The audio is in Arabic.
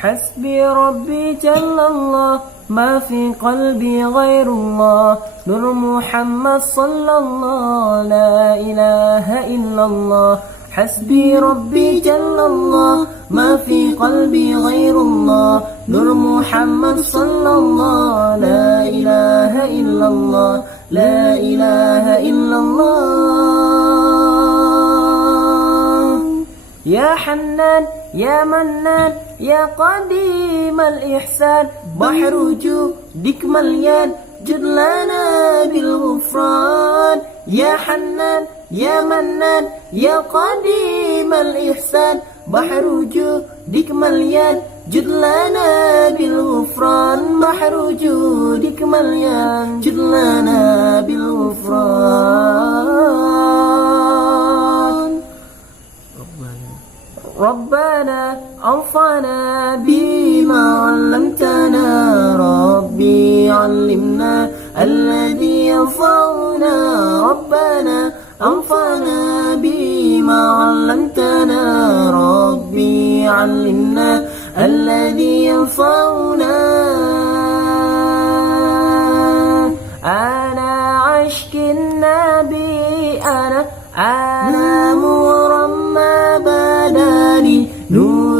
حسبي ربي جل الله ما في قلبي غير الله نور محمد صلى الله لا إله إلا الله حسبي ربي جل الله ما في قلبي غير الله نور محمد صلى الله لا إله إلا الله لا إله إلا الله يا حنان يا منان يا قديم الإحسان بحر جودك مليان جد لنا بالغفران يا حنان يا منان يا قديم الإحسان بحر جودك مليان جد لنا بالغفران بحر جودك مليان جد لنا بالغفران ربنا أنفعنا بما علمتنا ربي علمنا الذي ينفعنا ربنا أنفعنا بما علمتنا ربي علمنا الذي ينفعنا أنا عشق النبي أنا مرمى بداني نور